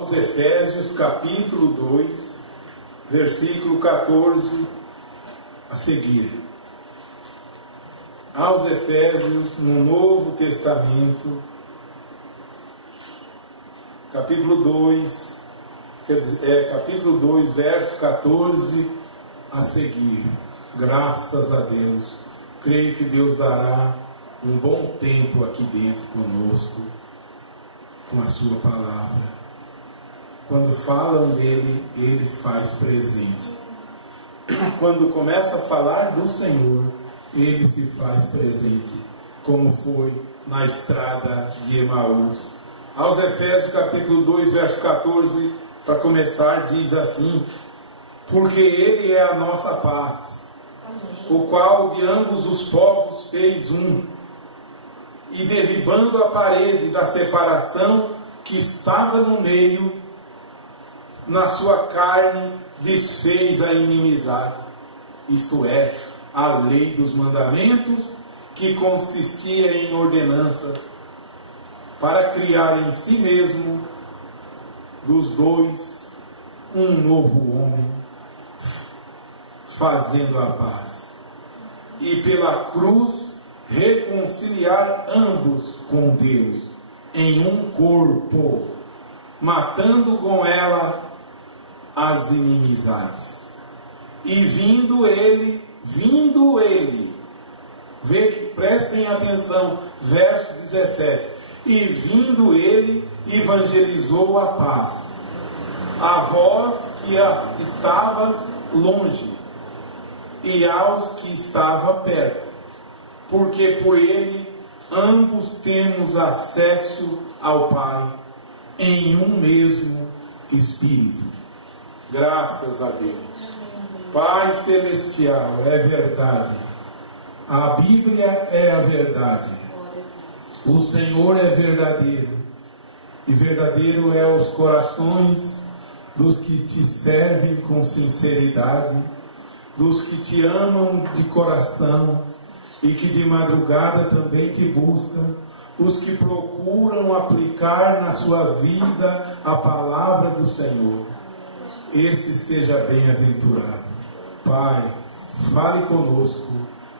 Aos Efésios, capítulo 2, versículo 14 a seguir. Aos Efésios, no Novo Testamento, capítulo 2, capítulo 2, verso 14 a seguir. Graças a Deus. Creio que Deus dará um bom tempo aqui dentro conosco, com a sua palavra. Quando falam dele, ele faz presente. Quando começa a falar do Senhor, ele se faz presente, como foi na estrada de Emaús. Aos Efésios capítulo 2, verso 14, para começar, diz assim: porque ele é a nossa paz, o qual de ambos os povos fez um, e derribando a parede da separação que estava no meio, na sua carne desfez a inimizade, isto é, a lei dos mandamentos, que consistia em ordenanças, para criar em si mesmo dos dois um novo homem, fazendo a paz, e pela cruz reconciliar ambos com Deus em um corpo, matando com ela as inimizades. E vindo ele, prestem atenção, verso 17, e vindo ele, evangelizou a paz, a vós que estavas longe, e aos que estavam perto, porque por ele ambos temos acesso ao Pai, em um mesmo Espírito. Graças a Deus. Pai Celestial, é verdade. A Bíblia é a verdade. O Senhor é verdadeiro. E verdadeiro é os corações dos que te servem com sinceridade, dos que te amam de coração e que de madrugada também te buscam, os que procuram aplicar na sua vida a palavra do Senhor. Esse seja bem-aventurado. Pai, fale conosco,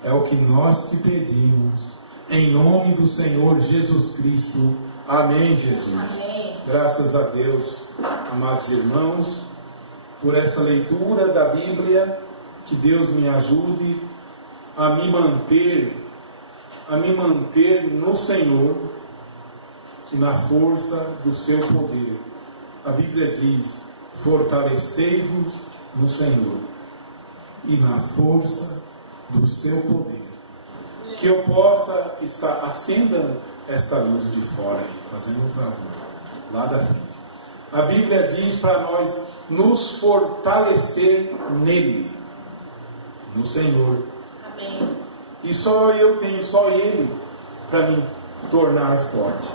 é o que nós te pedimos, em nome do Senhor Jesus Cristo. Amém, Jesus. Amém. Graças a Deus, amados irmãos, por essa leitura da Bíblia, que Deus me ajude a me manter no Senhor e na força do seu poder. A Bíblia diz: fortalecei-vos no Senhor e na força do seu poder. Que eu possa estar acendendo esta luz de fora aí, fazendo um favor, lá da frente. A Bíblia diz para nós nos fortalecer nele, no Senhor. Amém. E só ele para me tornar forte.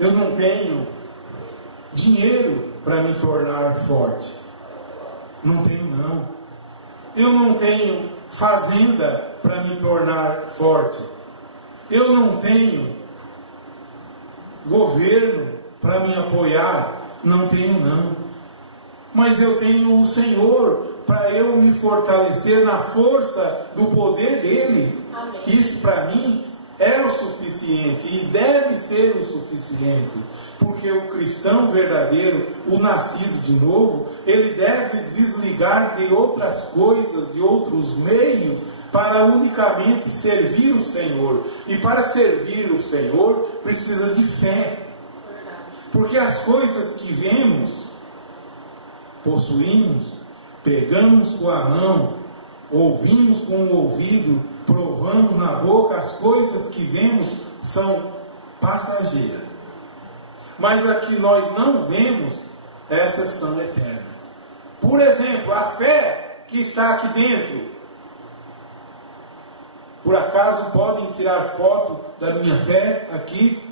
Eu não tenho dinheiro para me tornar forte. Não tenho, não. Eu não tenho fazenda para me tornar forte. Eu não tenho governo para me apoiar. Não tenho, não. Mas eu tenho o Senhor para eu me fortalecer na força do poder dele. Amém. Isso para mim é o suficiente e deve ser o suficiente, porque o cristão verdadeiro, o nascido de novo, ele deve desligar de outras coisas, de outros meios, para unicamente servir o Senhor. E para servir o Senhor precisa de fé, porque as coisas que vemos, possuímos, pegamos com a mão, ouvimos com o ouvido, provamos na boca, as coisas que vemos são passageiras. Mas a que nós não vemos, essas são eternas. Por exemplo, a fé que está aqui dentro. Por acaso podem tirar foto da minha fé aqui?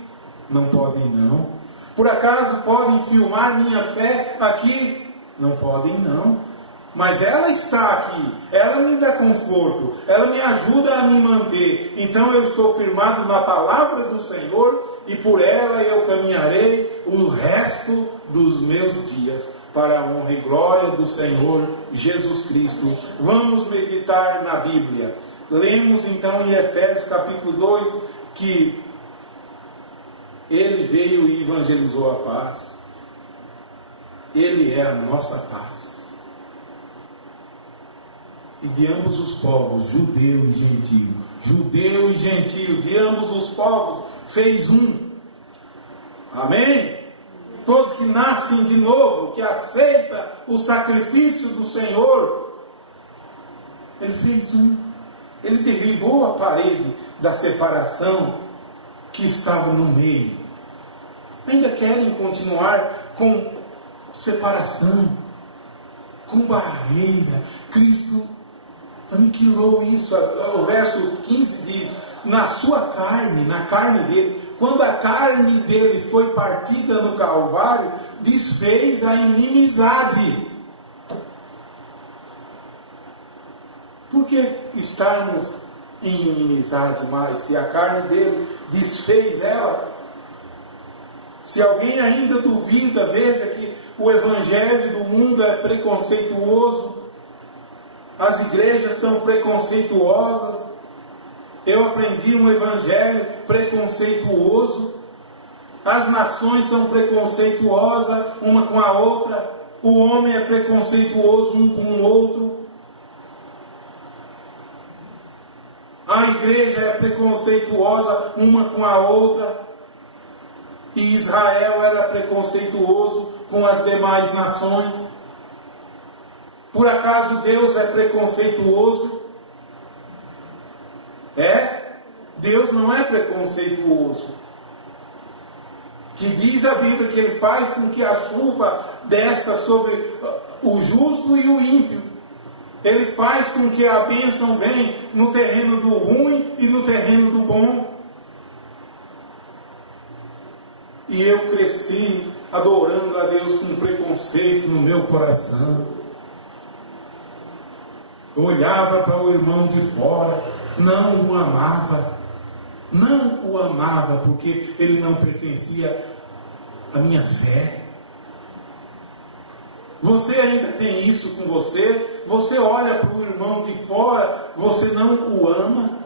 Não podem, não. Por acaso podem filmar minha fé aqui? Não podem, não. Mas ela está aqui, ela me dá conforto, ela me ajuda a me manter. Então eu estou firmado na palavra do Senhor e por ela eu caminharei o resto dos meus dias, para a honra e glória do Senhor Jesus Cristo. Vamos meditar na Bíblia. Lemos então em Efésios capítulo 2 que ele veio e evangelizou a paz. Ele é a nossa paz. E de ambos os povos, judeu e gentio, de ambos os povos, fez um. Amém? Todos que nascem de novo, que aceitam o sacrifício do Senhor, ele fez um. Ele derribou a parede da separação que estava no meio. Ainda querem continuar com separação, com barreira. Cristo aniquilou isso. O verso 15 diz: na sua carne, na carne dele, quando a carne dele foi partida no Calvário, desfez a inimizade. Por que estarmos em inimizade mais, se a carne dele desfez ela? Se alguém ainda duvida, veja que o evangelho do mundo é preconceituoso, as igrejas são preconceituosas. Eu aprendi um evangelho preconceituoso, as nações são preconceituosas uma com a outra, o homem é preconceituoso um com o outro, a igreja é preconceituosa uma com a outra, e Israel era preconceituoso com as demais nações. Por acaso Deus é preconceituoso? Deus não é preconceituoso. Que diz a Bíblia que Ele faz com que a chuva desça sobre o justo e o ímpio. Ele faz com que a bênção venha no terreno do ruim e no terreno do bom. E eu cresci adorando a Deus com preconceito no meu coração. Eu olhava para o irmão de fora, não o amava. Não o amava porque ele não pertencia à minha fé. Você ainda tem isso com você? Você olha para o irmão de fora, você não o ama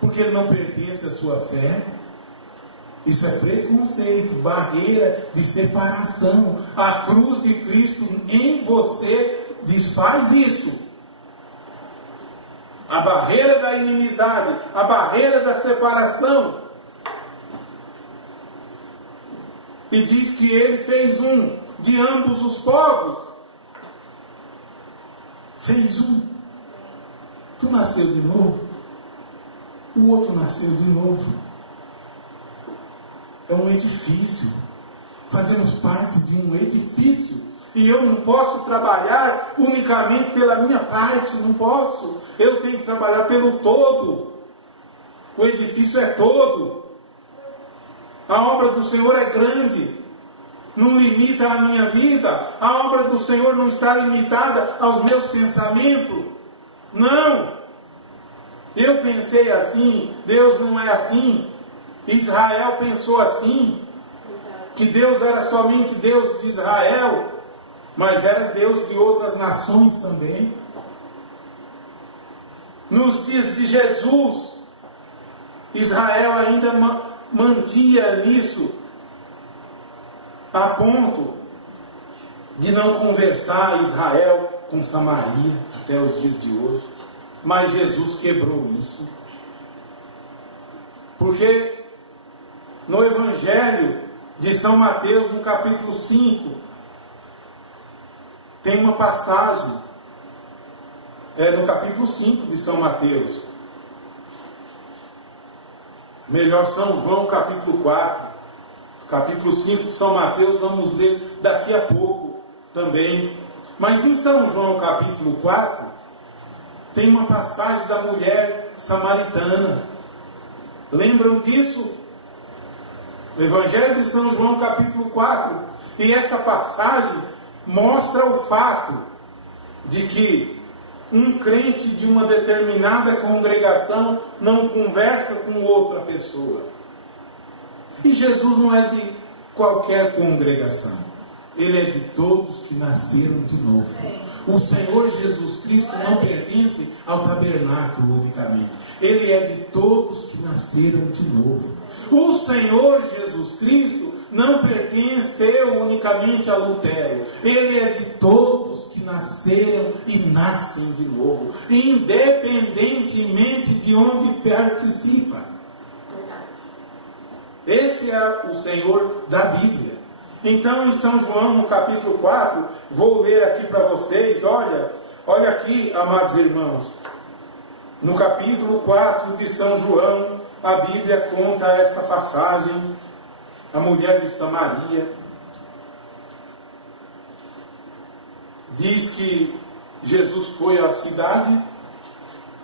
porque ele não pertence à sua fé? Isso é preconceito, barreira de separação. A cruz de Cristo em você desfaz isso. A barreira da inimizade, a barreira da separação. E diz que ele fez um de ambos os povos. Fez um. Tu nasceu de novo, o outro nasceu de novo. É um edifício. Fazemos parte de um edifício. E eu não posso trabalhar unicamente pela minha parte, não posso. Eu tenho que trabalhar pelo todo. O edifício é todo. A obra do Senhor é grande. Não limita a minha vida. A obra do Senhor não está limitada aos meus pensamentos. Não. Eu pensei assim, Deus não é assim. Israel pensou assim, que Deus era somente Deus de Israel, mas era Deus de outras nações também. Nos dias de Jesus, Israel ainda mantinha nisso, a ponto de não conversar Israel com Samaria até os dias de hoje. Mas Jesus quebrou isso. Porque no Evangelho de São Mateus, no capítulo 5, tem uma passagem, no capítulo 5 de São Mateus, melhor São João, capítulo 4, capítulo 5 de São Mateus, vamos ler daqui a pouco também. Mas em São João, capítulo 4, tem uma passagem da mulher samaritana. Lembram disso? O Evangelho de São João, capítulo 4. E essa passagem mostra o fato de que um crente de uma determinada congregação não conversa com outra pessoa. E Jesus não é de qualquer congregação. Ele é de todos que nasceram de novo. O Senhor Jesus Cristo não pertence ao tabernáculo unicamente. Ele é de todos que nasceram de novo. O Senhor Jesus Cristo não pertenceu unicamente a Lutero. Ele é de todos que nasceram e nascem de novo, independentemente de onde participa. Esse é o Senhor da Bíblia. Então, em São João, no capítulo 4, vou ler aqui para vocês, olha aqui, amados irmãos. No capítulo 4 de São João, a Bíblia conta essa passagem. A mulher de Samaria diz que Jesus foi à cidade,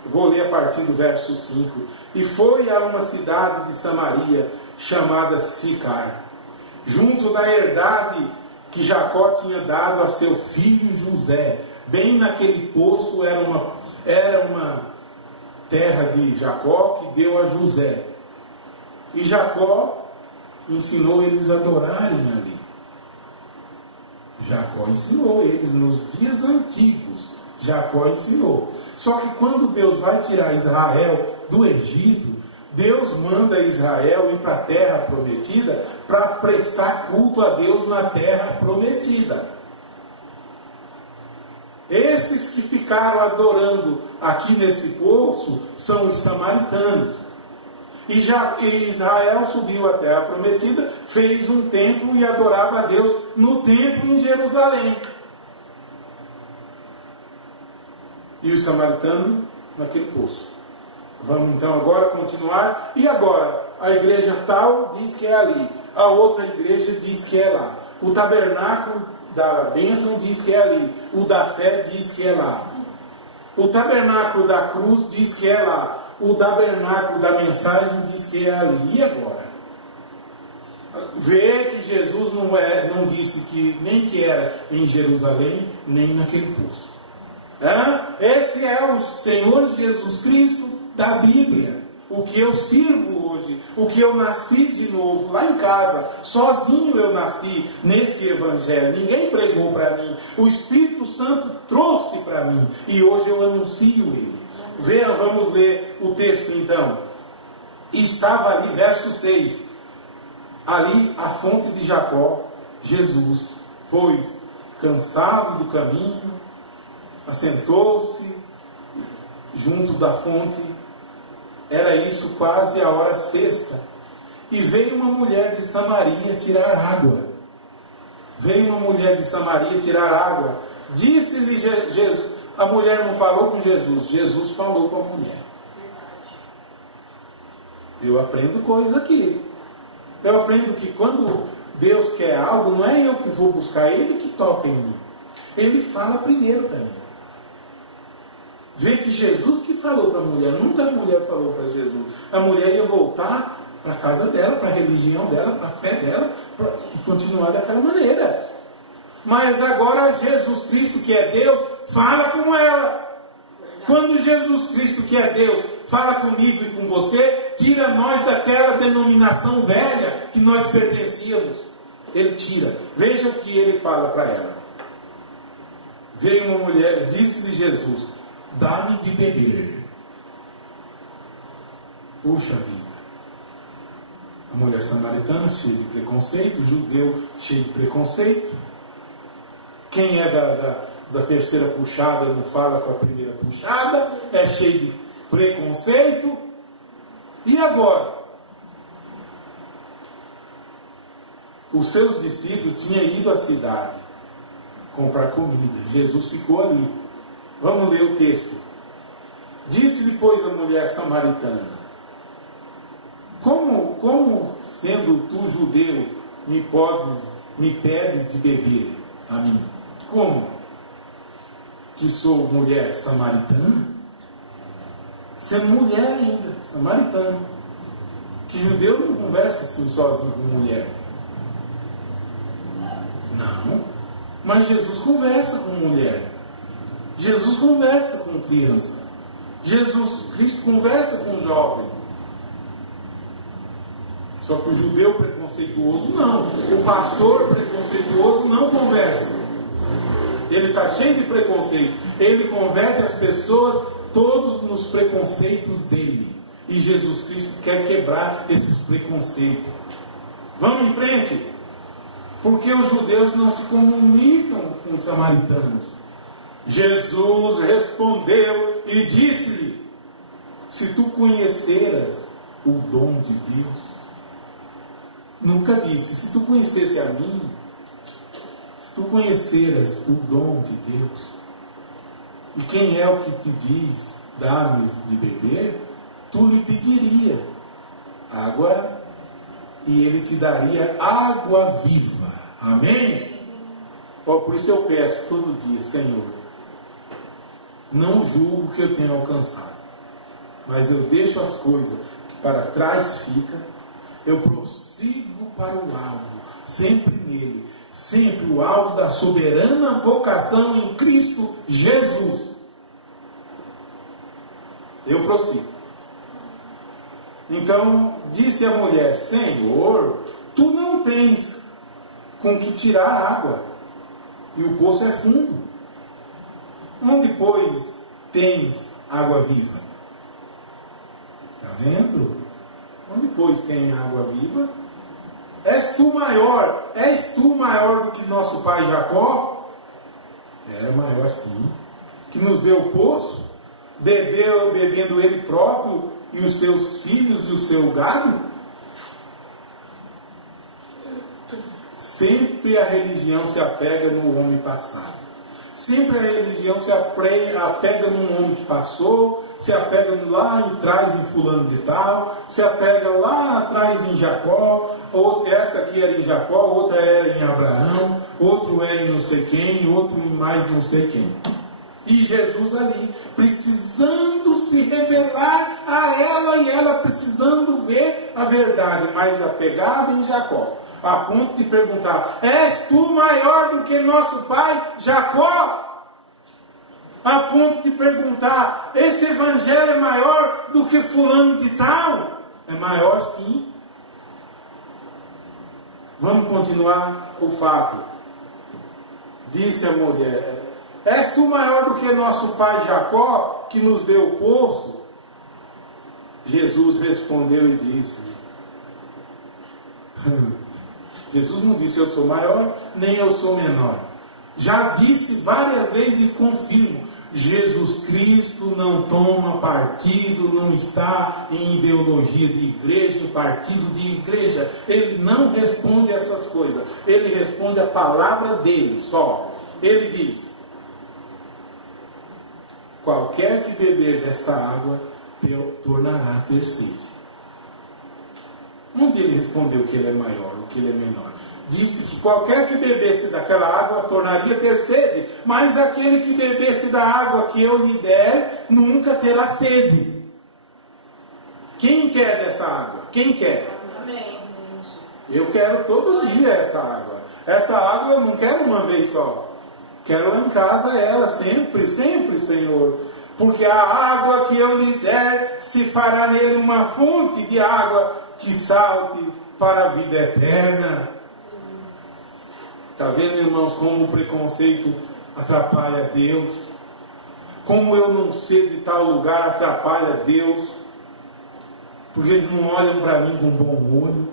vou ler a partir do verso 5. E foi a uma cidade de Samaria, chamada Sicar, junto da herdade que Jacó tinha dado a seu filho José. Bem naquele poço era uma terra de Jacó que deu a José. E Jacó ensinou eles a adorarem ali. Jacó ensinou eles nos dias antigos. Jacó ensinou. Só que quando Deus vai tirar Israel do Egito, Deus manda Israel ir para a terra prometida para prestar culto a Deus na terra prometida. Esses que ficaram adorando aqui nesse poço são os samaritanos. E Israel subiu à terra prometida, fez um templo e adorava a Deus no templo em Jerusalém. E os samaritanos naquele poço. Vamos então agora continuar. E agora, a igreja tal diz que é ali, a outra igreja diz que é lá. O tabernáculo da bênção diz que é ali, o da fé diz que é lá. O tabernáculo da cruz diz que é lá. O tabernáculo da mensagem diz que é ali. E agora? Vê que Jesus não disse que nem que era em Jerusalém, nem naquele poço. Esse é o Senhor Jesus Cristo da Bíblia. O que eu sirvo hoje, o que eu nasci de novo, lá em casa, sozinho eu nasci nesse Evangelho. Ninguém pregou para mim. O Espírito Santo trouxe para mim. E hoje eu anuncio ele. Veja, vamos ler o texto então. Estava ali, verso 6. Ali a fonte de Jacó, Jesus, pois, cansado do caminho, assentou-se junto da fonte. Era isso quase a hora sexta. E veio uma mulher de Samaria tirar água. Veio uma mulher de Samaria tirar água. Disse-lhe Jesus. A mulher não falou com Jesus. Jesus falou com a mulher. Eu aprendo coisa aqui. Eu aprendo que quando Deus quer algo, não é eu que vou buscar, Ele que toca em mim. Ele fala primeiro para mim. Vê que Jesus que falou para a mulher, nunca a mulher falou para Jesus. A mulher ia voltar para a casa dela, para a religião dela, para a fé dela, e continuar daquela maneira. Mas agora Jesus Cristo, que é Deus, fala com ela. Quando Jesus Cristo, que é Deus, fala comigo e com você, tira nós daquela denominação velha que nós pertencíamos. Ele tira. Veja o que ele fala para ela. Veio uma mulher, disse-lhe Jesus: dá-me de beber. Puxa vida. A mulher samaritana cheia de preconceito, o judeu cheio de preconceito. Quem é da terceira puxada não fala com a primeira puxada, é cheio de preconceito. E agora? Os seus discípulos tinham ido à cidade comprar comida. Jesus ficou ali. Vamos ler o texto. Disse-lhe, pois, a mulher samaritana: como sendo tu judeu, me pedes de beber a mim? Como? Que sou mulher samaritana? Sendo mulher ainda, samaritana. Que judeu não conversa assim sozinho com mulher. Não. Mas Jesus conversa com mulher. Jesus conversa com criança. Jesus Cristo conversa com jovem. Só que o judeu preconceituoso não. O pastor preconceituoso não conversa. Ele está cheio de preconceito. Ele converte as pessoas todos nos preconceitos dele. E Jesus Cristo quer quebrar esses preconceitos. Vamos em frente. Porque os judeus não se comunicam com os samaritanos. Jesus respondeu e disse-lhe: se tu conheceras o dom de Deus. Nunca disse, se tu conhecesse a mim, se tu conheceras o dom de Deus, e quem é o que te diz, dá-me de beber, tu lhe pediria água, e ele te daria água viva. Amém? Por isso eu peço todo dia: Senhor, não julgo o que eu tenho alcançado, mas eu deixo as coisas que para trás ficam, eu prossigo para o alvo, sempre nele, sempre o alvo da soberana vocação em Cristo Jesus. Eu prossigo. Então disse a mulher: Senhor, tu não tens com que tirar água, e o poço é fundo. Onde, pois, tens água viva? Está vendo? Onde, pois, tem água viva? És tu maior do que nosso pai Jacó? Era maior, sim. Que nos deu o poço, bebendo ele próprio, e os seus filhos e o seu gado? Sempre a religião se apega no homem passado. Sempre a religião se apega num homem que passou, se apega lá atrás em fulano de tal, se apega lá atrás em Jacó, ou essa aqui era em Jacó, outra era em Abraão, outro é em não sei quem, outro em mais não sei quem. E Jesus ali, precisando se revelar a ela, e ela precisando ver a verdade, mais apegada em Jacó, a ponto de perguntar: és tu maior do que nosso pai Jacó? A ponto de perguntar: esse evangelho é maior do que fulano de tal? É maior, sim. Vamos continuar o fato. Disse a mulher: és tu maior do que nosso pai Jacó, que nos deu o poço? Jesus respondeu e disse: Jesus não disse eu sou maior, nem eu sou menor. Já disse várias vezes e confirmo: Jesus Cristo não toma partido, não está em ideologia de igreja, em partido de igreja. Ele não responde essas coisas. Ele responde a palavra dele só. Ele diz: qualquer que beber desta água tornará a ter sede. Onde ele respondeu que ele é maior, ou que ele é menor? Disse que qualquer que bebesse daquela água tornaria a ter sede, mas aquele que bebesse da água que eu lhe der, nunca terá sede. Quem quer dessa água? Quem quer? Amém. Eu quero todo dia essa água. Essa água eu não quero uma vez só. Quero lá em casa ela, sempre, sempre, Senhor. Porque a água que eu lhe der, se fará nele uma fonte de água que salte para a vida eterna. Está vendo, irmãos, como o preconceito atrapalha Deus? Como eu não ser de tal lugar atrapalha Deus? Porque eles não olham para mim com bom olho.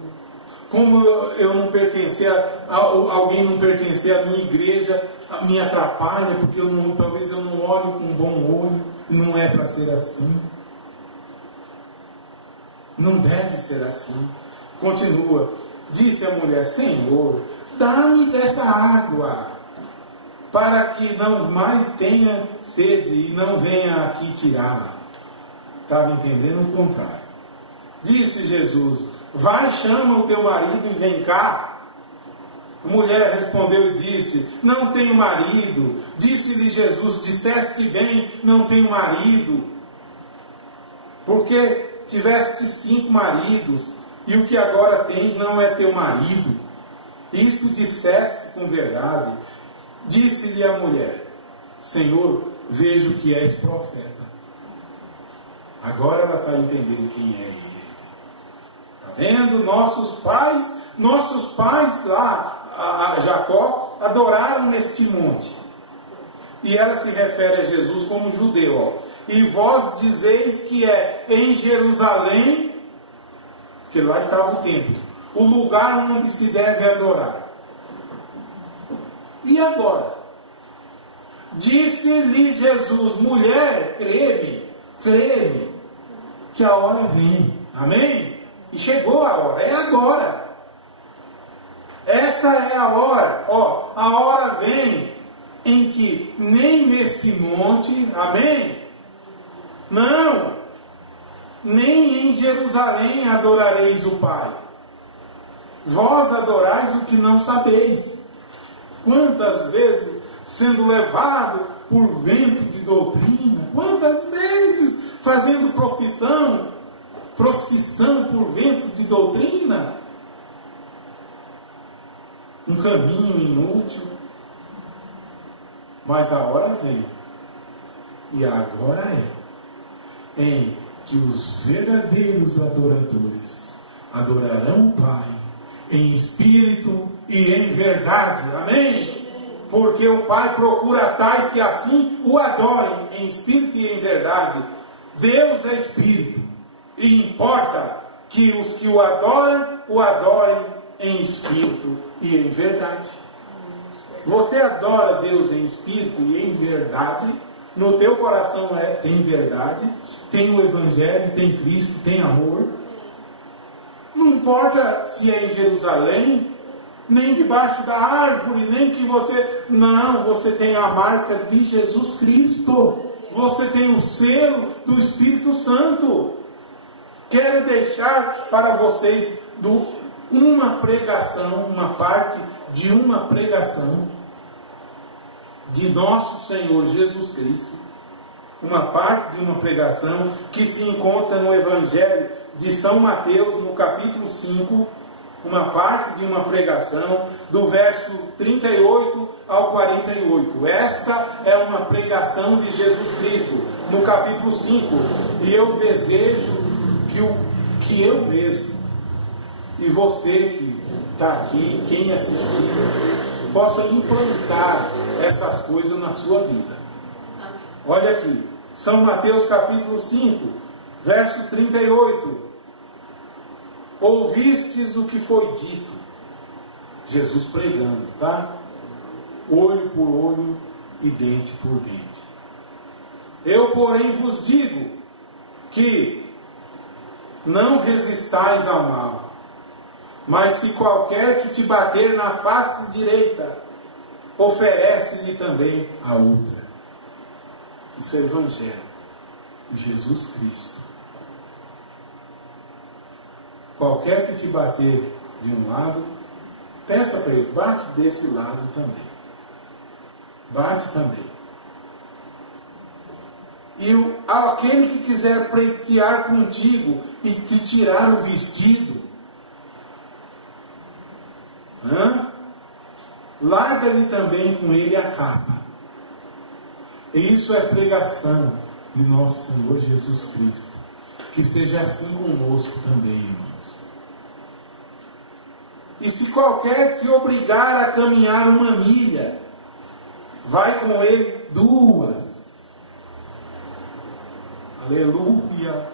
Como eu não pertencer alguém não pertencer à minha igreja, me atrapalha, porque talvez eu não olhe com bom olho, e não é para ser assim. Não deve ser assim. Continua. Disse a mulher: Senhor, dá-me dessa água, para que não mais tenha sede e não venha aqui tirá-la. Estava entendendo o contrário. Disse Jesus: vai, chama o teu marido e vem cá. A mulher respondeu e disse: não tenho marido. Disse-lhe Jesus: disseste bem, não tenho marido, porque tiveste 5 maridos, e o que agora tens não é teu marido. Isto disseste com verdade. Disse-lhe a mulher: Senhor, vejo que és profeta. Agora ela está entendendo quem é ele. Está vendo? Nossos pais lá, a Jacó, adoraram neste monte. E ela se refere a Jesus como judeu. Ó. E vós dizeis que é em Jerusalém, porque lá estava o templo, o lugar onde se deve adorar. E agora? Disse-lhe Jesus: mulher, crê-me, que a hora vem. Amém? E chegou a hora, é agora. Essa é a hora. Ó, a hora vem em que nem neste monte, amém? Não, nem em Jerusalém adorareis o Pai. Vós adorais o que não sabeis. Quantas vezes, sendo levado por vento de doutrina, quantas vezes fazendo procissão por vento de doutrina, um caminho inútil. Mas a hora vem, e agora em que os verdadeiros adoradores adorarão o Pai em espírito e em verdade. Amém? Porque o Pai procura tais que assim o adorem em espírito e em verdade. Deus é espírito, e importa que os que o adorem em espírito e em verdade. Você adora Deus em espírito e em verdade. No teu coração tem verdade, tem o Evangelho, tem Cristo, tem amor. Não importa se é em Jerusalém, nem debaixo da árvore, nem que você... Não, você tem a marca de Jesus Cristo. Você tem o selo do Espírito Santo. Quero deixar para vocês uma pregação, uma parte de uma pregação de nosso Senhor Jesus Cristo, uma parte de uma pregação que se encontra no Evangelho de São Mateus, no capítulo 5, uma parte de uma pregação do verso 38 ao 48. Esta é uma pregação de Jesus Cristo, no capítulo 5, e eu desejo que eu mesmo, e você que está aqui, quem assistiu, possa implantar essas coisas na sua vida. Olha aqui, São Mateus capítulo 5, verso 38. Ouvistes o que foi dito. Jesus pregando, tá? Olho por olho e dente por dente. Eu, porém, vos digo que não resistais ao mal. Mas se qualquer que te bater na face direita, oferece-lhe também a outra. Isso é Evangelho de Jesus Cristo. Qualquer que te bater de um lado, peça para ele, bate desse lado também. Bate também. E aquele que quiser pleitear contigo e te tirar o vestido, larga-lhe também com ele a capa. E isso é pregação de nosso Senhor Jesus Cristo. Que seja assim conosco também, irmãos. E se qualquer te obrigar a caminhar uma milha, vai com ele 2. Aleluia!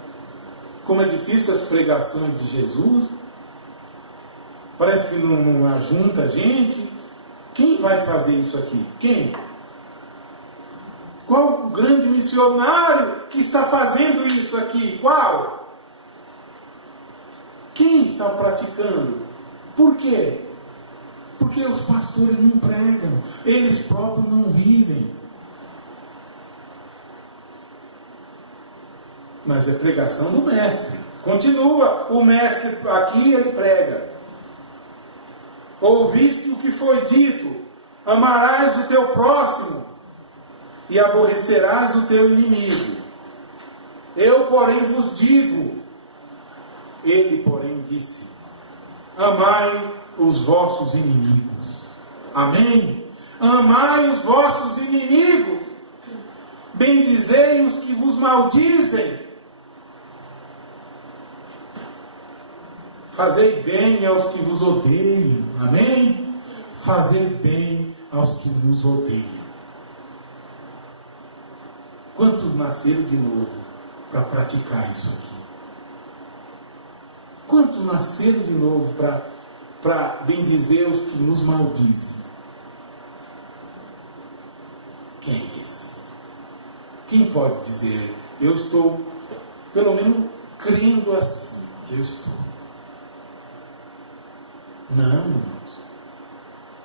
Como é difícil as pregações de Jesus. Parece que não ajunta a gente. Quem vai fazer isso aqui? Quem? Qual o grande missionário que está fazendo isso aqui? Qual? Quem está praticando? Por quê? Porque os pastores não pregam. Eles próprios não vivem. Mas é pregação do mestre. Continua o mestre aqui, ele prega. Ouviste o que foi dito: amarás o teu próximo e aborrecerás o teu inimigo. Eu, porém, vos digo. Ele, porém, disse: amai os vossos inimigos. Amém? Amai os vossos inimigos. bendizei os que vos maldizem, fazei bem aos que vos odeiam. Amém? Fazer bem aos que nos odeiam. Quantos nasceram de novo para praticar isso aqui? Quantos nasceram de novo para bendizer os que nos maldizem? Quem é esse? Quem pode dizer, eu estou, pelo menos, crendo assim? Eu estou. Não, irmãos.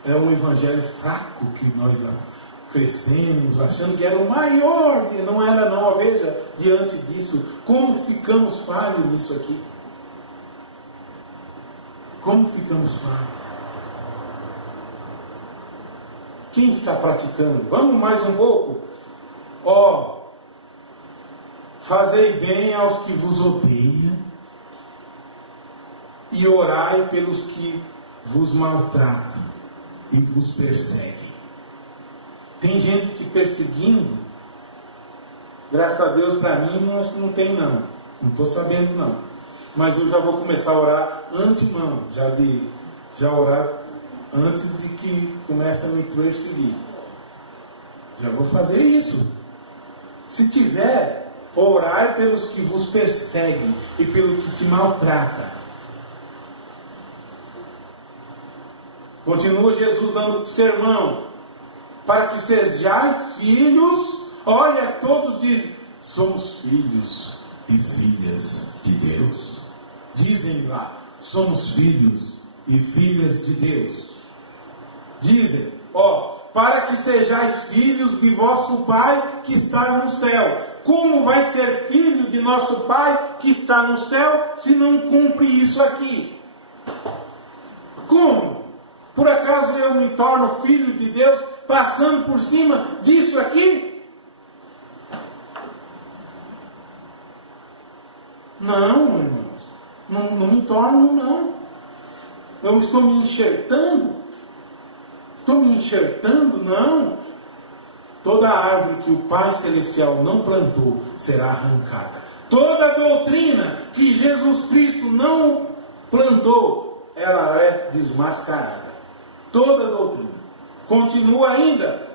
É um evangelho fraco que nós crescemos, achando que era o maior, e não era não. Veja, diante disso, como ficamos falhos nisso aqui. Como ficamos falhos. Quem está praticando? Vamos mais um pouco? Fazei bem aos que vos odeiam, e orai pelos que vos maltratam e vos perseguem. Tem gente te perseguindo? Graças a Deus, para mim, acho que não tem não. Não estou sabendo não. Mas eu já vou começar a orar antemão, já orar antes de que comece a me perseguir. Já vou fazer isso. Se tiver, orai pelos que vos perseguem e pelo que te maltrata. Continua Jesus dando sermão. Para que sejais filhos, olha, todos dizem, somos filhos e filhas de Deus. Dizem lá, somos filhos e filhas de Deus. Dizem, para que sejais filhos de vosso Pai que está no céu. Como vai ser filho de nosso Pai que está no céu se não cumpre isso aqui? Como? Por acaso eu me torno filho de Deus passando por cima disso aqui? Não, irmãos. Não me torno, não. Eu estou me enxertando. Estou me enxertando, não. Toda árvore que o Pai Celestial não plantou será arrancada. Toda doutrina que Jesus Cristo não plantou, ela é desmascarada. Toda doutrina. Continua ainda.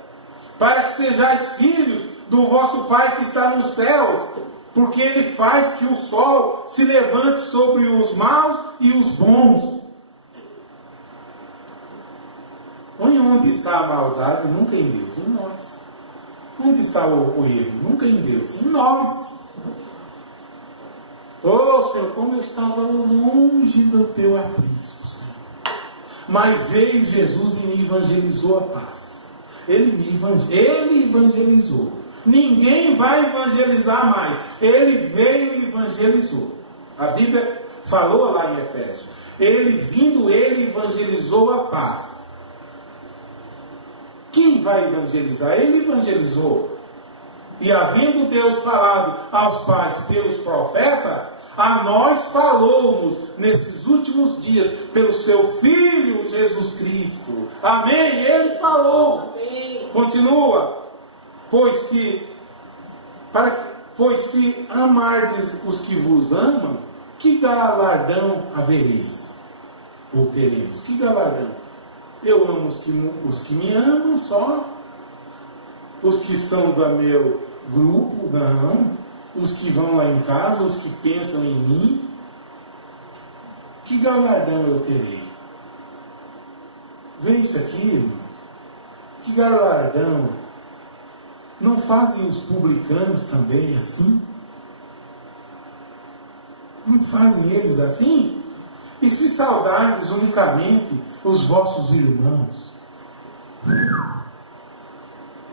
Para que sejais filhos do vosso Pai que está no céu, porque Ele faz que o sol se levante sobre os maus e os bons. Onde está a maldade? Nunca em Deus, em nós. Onde está o erro? Nunca em Deus, em nós. Senhor, como eu estava longe do teu aprisco, Senhor. Mas veio Jesus e me evangelizou a paz. Ele evangelizou. Ninguém vai evangelizar mais. Ele veio e evangelizou. A Bíblia falou lá em Efésios. Ele evangelizou a paz. Quem vai evangelizar? Ele evangelizou. E havendo Deus falado aos pais pelos profetas, a nós falou-nos nesses últimos dias pelo seu Filho Jesus Cristo. Amém? Ele falou. Amém. Continua. Pois se amardes os que vos amam, que galardão havereis? Ou teremos? Que galardão? Eu amo os que me amam só. Os que são do meu grupo, não. Os que vão lá em casa, os que pensam em mim. Que galardão eu terei? Vê isso aqui, irmãos. Que galardão. Não fazem os publicanos também assim? Não fazem eles assim? E se saudardes unicamente os vossos irmãos?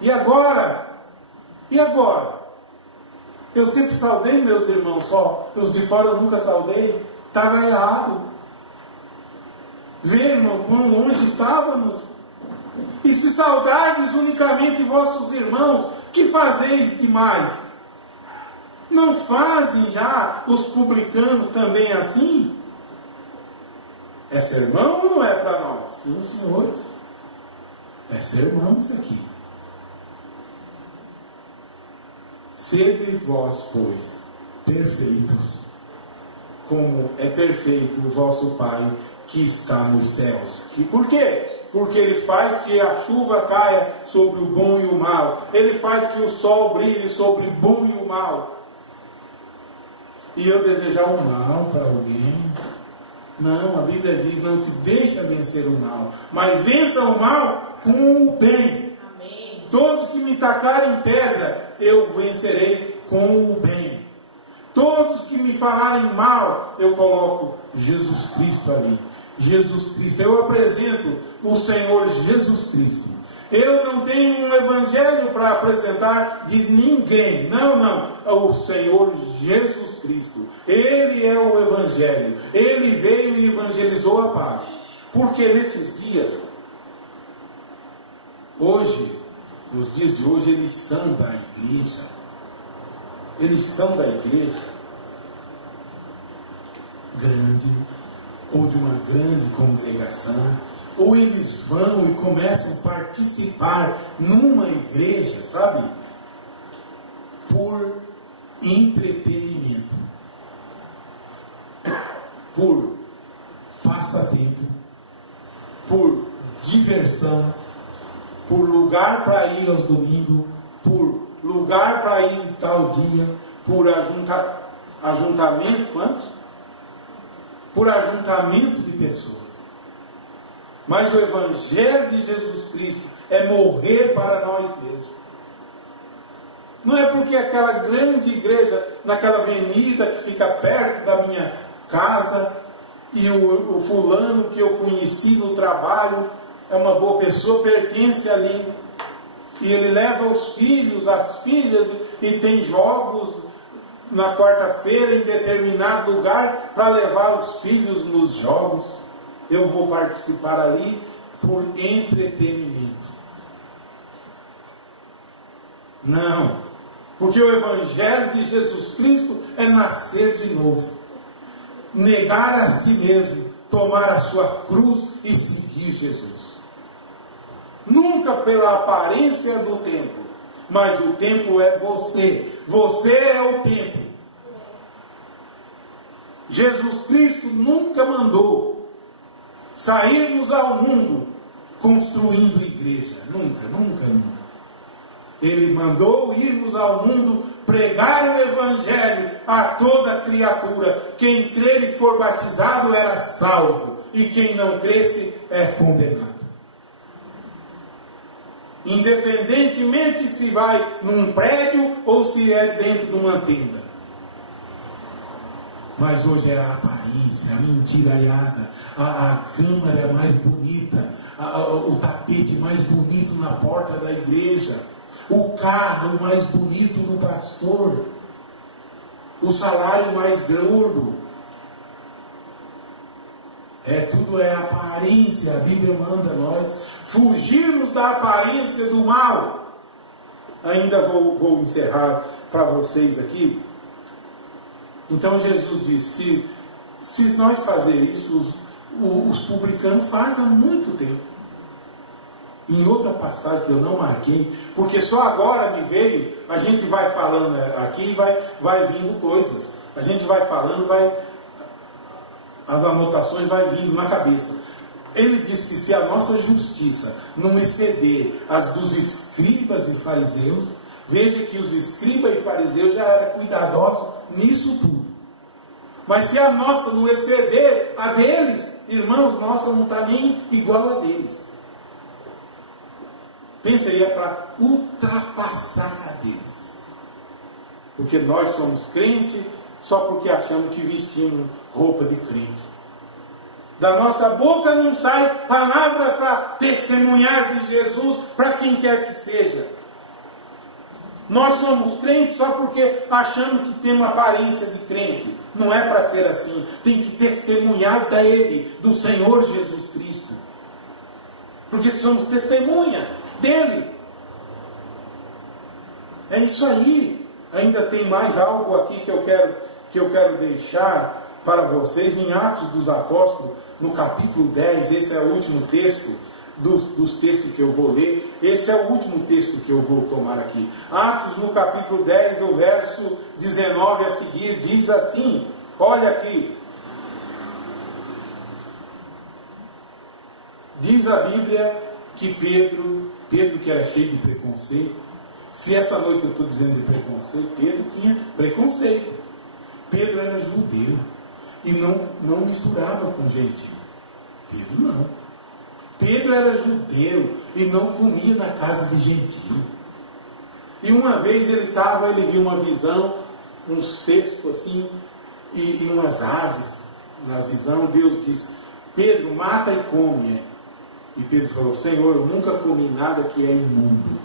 E agora? E agora? Eu sempre saudei meus irmãos só. Os de fora eu nunca saudei. Estava errado. Vê, irmão, quão longe estávamos. E se saudardes unicamente vossos irmãos, que fazeis demais? Não fazem já os publicanos também assim? É sermão ou não é para nós? Sim, senhores. É sermão isso aqui. Sede vós, pois, perfeitos, como é perfeito o vosso Pai que está nos céus. E por quê? Porque Ele faz que a chuva caia sobre o bom e o mal. Ele faz que o sol brilhe sobre o bom e o mal. E eu desejar o mal para alguém? Não, a Bíblia diz, não te deixa vencer o mal, mas vença o mal com o bem. Amém. Todos que me tacarem pedra, eu vencerei com o bem. Todos que me falarem mal, eu coloco Jesus Cristo ali. Jesus Cristo, eu apresento o Senhor Jesus Cristo. Eu não tenho um evangelho para apresentar de ninguém. Não. O Senhor Jesus Cristo. Ele é o evangelho. Ele veio e evangelizou a paz. Porque nesses dias, hoje, nos dias de hoje, eles são da igreja. Eles são da igreja grande, ou de uma grande congregação, ou eles vão e começam a participar numa igreja, sabe? Por entretenimento, por passatempo, por diversão, por lugar para ir aos domingos, por lugar para ir em tal dia, por ajuntamento, quantos? Por ajuntamento de pessoas. Mas o Evangelho de Jesus Cristo é morrer para nós mesmos. Não é porque aquela grande igreja, naquela avenida que fica perto da minha casa, e o fulano que eu conheci no trabalho é uma boa pessoa, pertence ali, e ele leva os filhos, as filhas, e tem jogos na quarta-feira em determinado lugar para levar os filhos nos jogos. Eu vou participar ali por entretenimento. Não, porque o Evangelho de Jesus Cristo é nascer de novo, negar a si mesmo, tomar a sua cruz e seguir Jesus. Nunca pela aparência do templo, mas o templo é você. Você é o templo. Jesus Cristo nunca mandou sairmos ao mundo construindo igreja. Nunca. Ele mandou irmos ao mundo pregar o Evangelho a toda criatura. Quem crer e for batizado era salvo, e quem não cresce é condenado. Independentemente se vai num prédio ou se é dentro de uma tenda. Mas hoje é a aparência, a mentiraiada, a câmara mais bonita, o tapete mais bonito na porta da igreja, o carro mais bonito do pastor, o salário mais gordo. Tudo é aparência. A Bíblia manda nós fugirmos da aparência do mal. Ainda vou encerrar para vocês aqui. Então Jesus disse, se nós fazer isso, os publicanos fazem há muito tempo. Em outra passagem que eu não marquei, porque só agora me veio, a gente vai falando aqui e vai vindo coisas. A gente vai falando, as anotações vai vindo na cabeça. Ele diz que se a nossa justiça não exceder as dos escribas e fariseus, veja que os escribas e fariseus já eram cuidadosos nisso tudo. Mas se a nossa não exceder a deles, irmãos, nossa não está nem igual a deles. Pensa aí, é para ultrapassar a deles. Porque nós somos crentes só porque achamos que vestimos roupa de crente. Da nossa boca não sai palavra para testemunhar de Jesus para quem quer que seja. Nós somos crentes só porque achamos que temos aparência de crente. Não é para ser assim. Tem que testemunhar dele, do Senhor Jesus Cristo. Porque somos testemunha dele. É isso aí. Ainda tem mais algo aqui que eu quero deixar para vocês em Atos dos Apóstolos, no capítulo 10, esse é o último texto, dos textos que eu vou ler. Esse é o último texto que eu vou tomar aqui. Atos, no capítulo 10, do verso 19 a seguir, diz assim, olha aqui. Diz a Bíblia que Pedro que era cheio de preconceito, se essa noite eu estou dizendo de preconceito, Pedro tinha preconceito. Pedro era judeu e não misturava com gentil. Pedro não. Pedro era judeu e não comia na casa de gentil. E uma vez ele viu uma visão, um cesto assim, e umas aves na visão. Deus disse, Pedro, mata e come. E Pedro falou, Senhor, eu nunca comi nada que é imundo.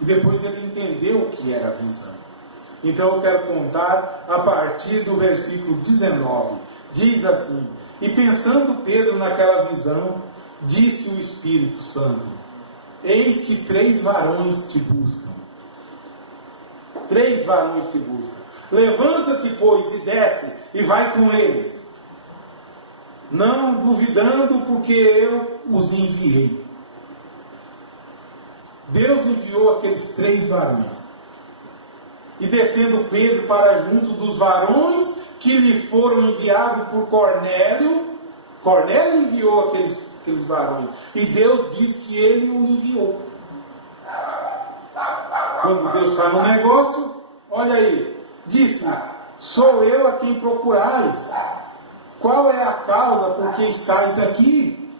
E depois ele entendeu o que era a visão. Então eu quero contar a partir do versículo 19. Diz assim, e pensando Pedro naquela visão, disse o Espírito Santo, eis que 3 varões te buscam. 3 varões te buscam. Levanta-te, pois, e desce, e vai com eles, não duvidando, porque eu os enviei. Deus enviou aqueles 3 varões. E descendo Pedro para junto dos varões que lhe foram enviados por Cornélio, Cornélio enviou aqueles varões. E Deus diz que ele o enviou. Quando Deus está no negócio, olha aí, disse, sou eu a quem procurais. Qual é a causa por que estáis aqui?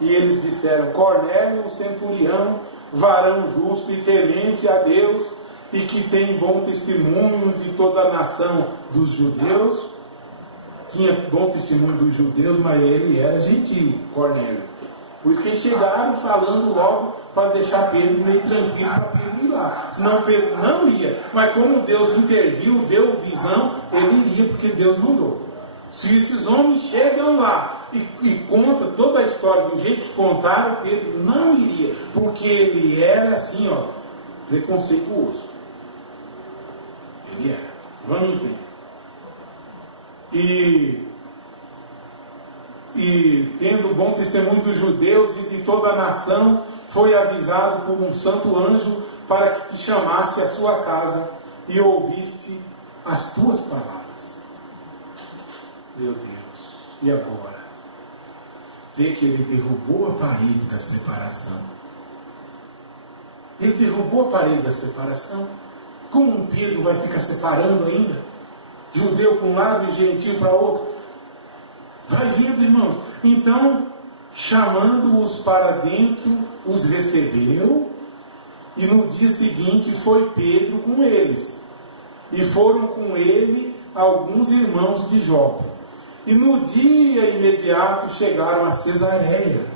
E eles disseram, Cornélio, o centurião, varão justo e temente a Deus, e que tem bom testemunho de toda a nação dos judeus. Tinha bom testemunho dos judeus, mas ele era gentil, Cornélio. Por isso que eles chegaram falando logo para deixar Pedro meio tranquilo para Pedro ir lá. Senão Pedro não ia. Mas como Deus interviu, deu visão, ele iria porque Deus mandou. Se esses homens chegam lá e contam toda a história do jeito que contaram, Pedro não iria. Porque ele era assim, ó, preconceituoso. Ele era. Vamos ver. E tendo bom testemunho dos judeus e de toda a nação, foi avisado por um santo anjo para que te chamasse à sua casa e ouviste as tuas palavras. Meu Deus, e agora? Vê que ele derrubou a parede da separação. Ele derrubou a parede da separação. Como um Pedro vai ficar separando ainda? Judeu para um lado e gentil para outro. Vai vendo, irmãos. Então, chamando-os para dentro, os recebeu. E no dia seguinte foi Pedro com eles. E foram com ele alguns irmãos de Jope. E no dia imediato chegaram a Cesareia.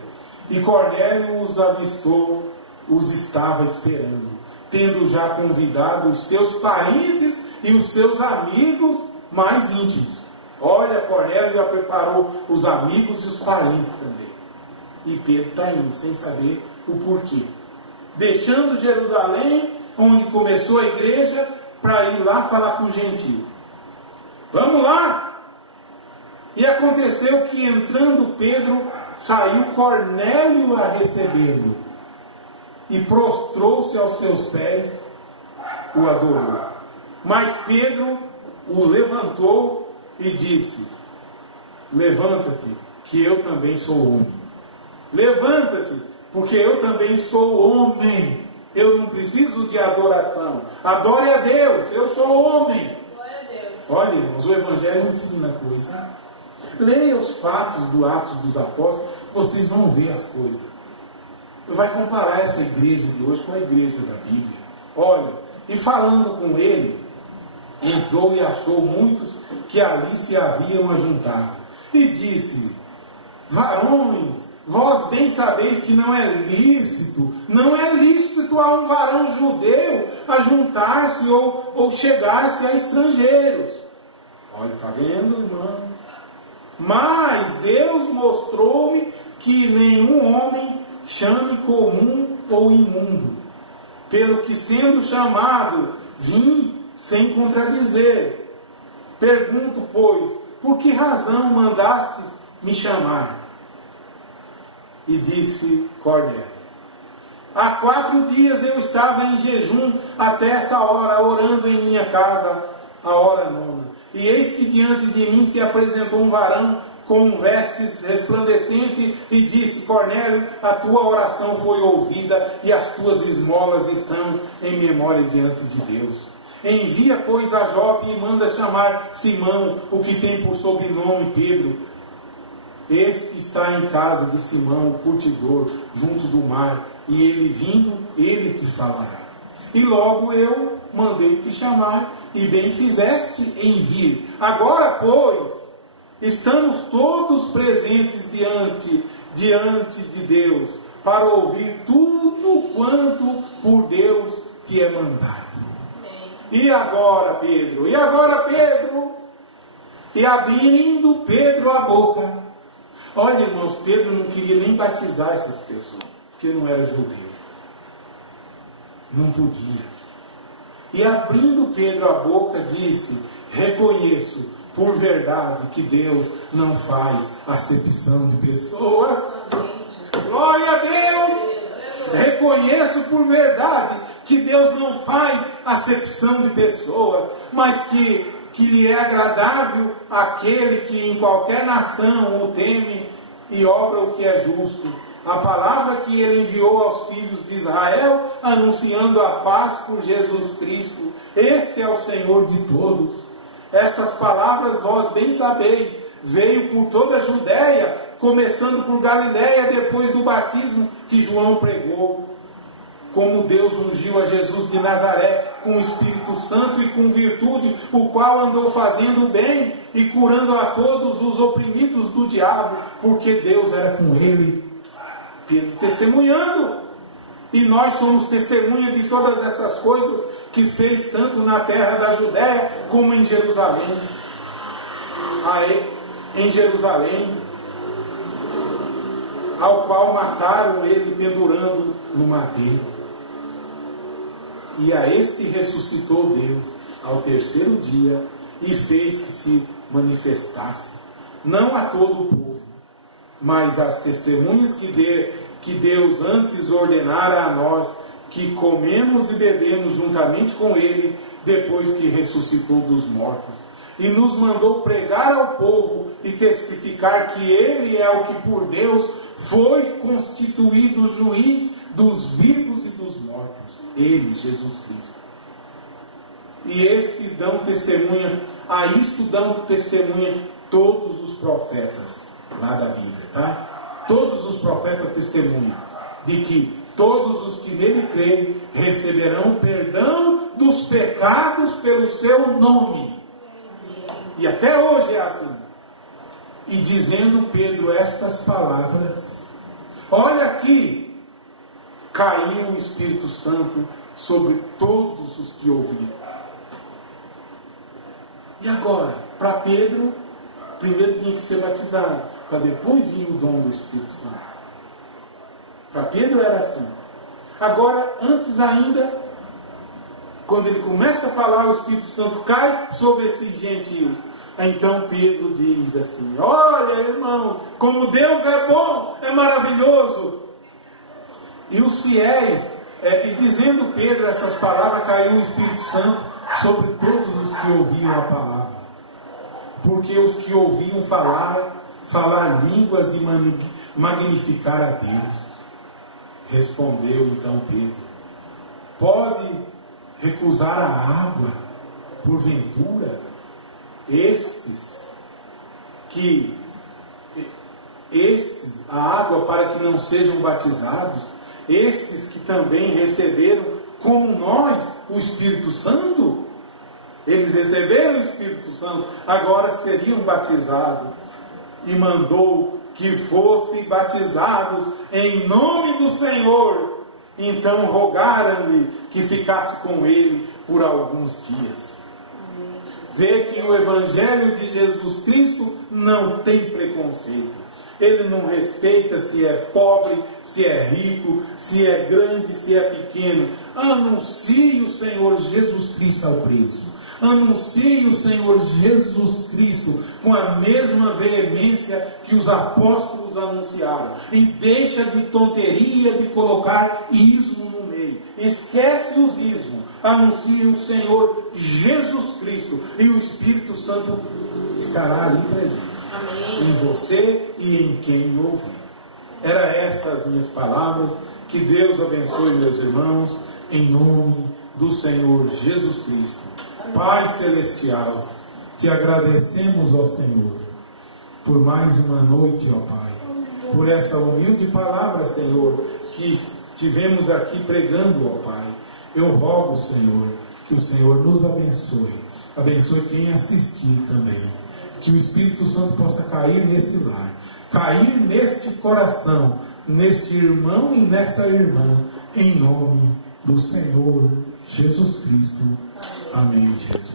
E Cornélio os avistou, os estava esperando, tendo já convidado os seus parentes e os seus amigos mais íntimos. Olha, Cornélio já preparou os amigos e os parentes também. E Pedro está indo, sem saber o porquê. Deixando Jerusalém, onde começou a igreja, para ir lá falar com o gentio. Vamos lá! E aconteceu que, entrando Pedro, saiu Cornélio a recebê-lo. E prostrou-se aos seus pés, o adorou. Mas Pedro o levantou e disse, levanta-te, que eu também sou homem. Levanta-te, porque eu também sou homem. Eu não preciso de adoração. Adore a Deus, eu sou homem. Glória a Deus. Olha, irmãos, o Evangelho ensina coisa. Leia os fatos do Atos dos Apóstolos, vocês vão ver as coisas. Vai comparar essa igreja de hoje com a igreja da Bíblia. Olha, e falando com ele, entrou e achou muitos que ali se haviam ajuntado. E disse, varões, vós bem sabeis que não é lícito a um varão judeu ajuntar-se ou chegar-se a estrangeiros. Olha, está vendo, irmãos? Mas Deus mostrou-me que nenhum homem chame comum ou imundo, pelo que sendo chamado, vim sem contradizer. Pergunto, pois, por que razão mandastes me chamar? e disse: Cornélio, há 4 dias eu estava em jejum até essa hora, orando em minha casa, a hora 9. E eis que diante de mim se apresentou um varão com vestes resplandecentes e disse: Cornélio, a tua oração foi ouvida e as tuas esmolas estão em memória diante de Deus. Envia, pois, a Jope e manda chamar Simão, o que tem por sobrenome Pedro. Este está em casa de Simão, o curtidor, junto do mar, e ele vindo, ele te falará. E logo eu mandei te chamar, e bem fizeste em vir. Agora, pois, estamos todos presentes diante de Deus, para ouvir tudo quanto por Deus te é mandado. E agora, Pedro? E abrindo Pedro a boca. Olha, irmãos, Pedro não queria nem batizar essas pessoas, porque não era judeu. Não podia. E abrindo Pedro a boca, disse: reconheço por verdade que Deus não faz acepção de pessoas. Glória a Deus! Reconheço por verdade que Deus não faz acepção de pessoas, mas que lhe é agradável aquele que em qualquer nação o teme e obra o que é justo. A palavra que ele enviou aos filhos de Israel, anunciando a paz por Jesus Cristo. Este é o Senhor de todos. Estas palavras vós bem sabeis, veio por toda a Judéia, começando por Galiléia, depois do batismo que João pregou. Como Deus ungiu a Jesus de Nazaré com o Espírito Santo e com virtude, o qual andou fazendo bem e curando a todos os oprimidos do diabo, porque Deus era com ele. Pedro testemunhando. E nós somos testemunha de todas essas coisas que fez tanto na terra da Judéia como em Jerusalém. Em Jerusalém, ao qual mataram ele pendurando no madeiro. E a este ressuscitou Deus ao 3º dia e fez que se manifestasse, não a todo o povo, mas às testemunhas que Deus antes ordenara a nós, que comemos e bebemos juntamente com ele, depois que ressuscitou dos mortos. E nos mandou pregar ao povo e testificar que ele é o que por Deus foi constituído juiz dos vivos e dos mortos. Ele, Jesus Cristo. E a isto dão testemunha todos os profetas lá da Bíblia, tá? Todos os profetas testemunham de que todos os que nele creem receberão perdão dos pecados pelo seu nome. E até hoje é assim. E dizendo Pedro estas palavras, olha aqui, caiu o Espírito Santo sobre todos os que ouviram. E agora, para Pedro, primeiro tinha que ser batizado, para depois vir o dom do Espírito Santo. Para Pedro era assim. Agora, antes ainda, quando ele começa a falar, o Espírito Santo cai sobre esses gentios. Então Pedro diz assim: olha, irmão, como Deus é bom, é maravilhoso. E os fiéis, e dizendo Pedro essas palavras, caiu o Espírito Santo sobre todos os que ouviam a palavra. Porque os que ouviam falar línguas e magnificar a Deus. Respondeu então Pedro: pode recusar a água, porventura, a água para que não sejam batizados, estes que também receberam, como nós, o Espírito Santo? Eles receberam o Espírito Santo, agora seriam batizados. E mandou que fossem batizados em nome do Senhor. Então rogaram-lhe que ficasse com ele por alguns dias. Vê que o Evangelho de Jesus Cristo não tem preconceito. Ele não respeita se é pobre, se é rico, se é grande, se é pequeno. Anuncie o Senhor Jesus Cristo ao preso. Anuncie o Senhor Jesus Cristo com a mesma veemência que os apóstolos anunciaram. E deixa de tonteria de colocar ismo no meio. Esquece os ismos. Anuncie o Senhor Jesus Cristo e o Espírito Santo estará ali presente. Amém. Em você e em quem ouvir. Era estas as minhas palavras. Que Deus abençoe, meus irmãos, em nome do Senhor Jesus Cristo. Pai Celestial, te agradecemos, ó Senhor, por mais uma noite, ó Pai, por essa humilde palavra, Senhor, que tivemos aqui pregando, ó Pai. Eu rogo, Senhor, que o Senhor nos abençoe. Abençoe quem assistir também. Que o Espírito Santo possa cair nesse lar, cair neste coração, neste irmão e nesta irmã, em nome do Senhor Jesus Cristo. Amém, Jesus.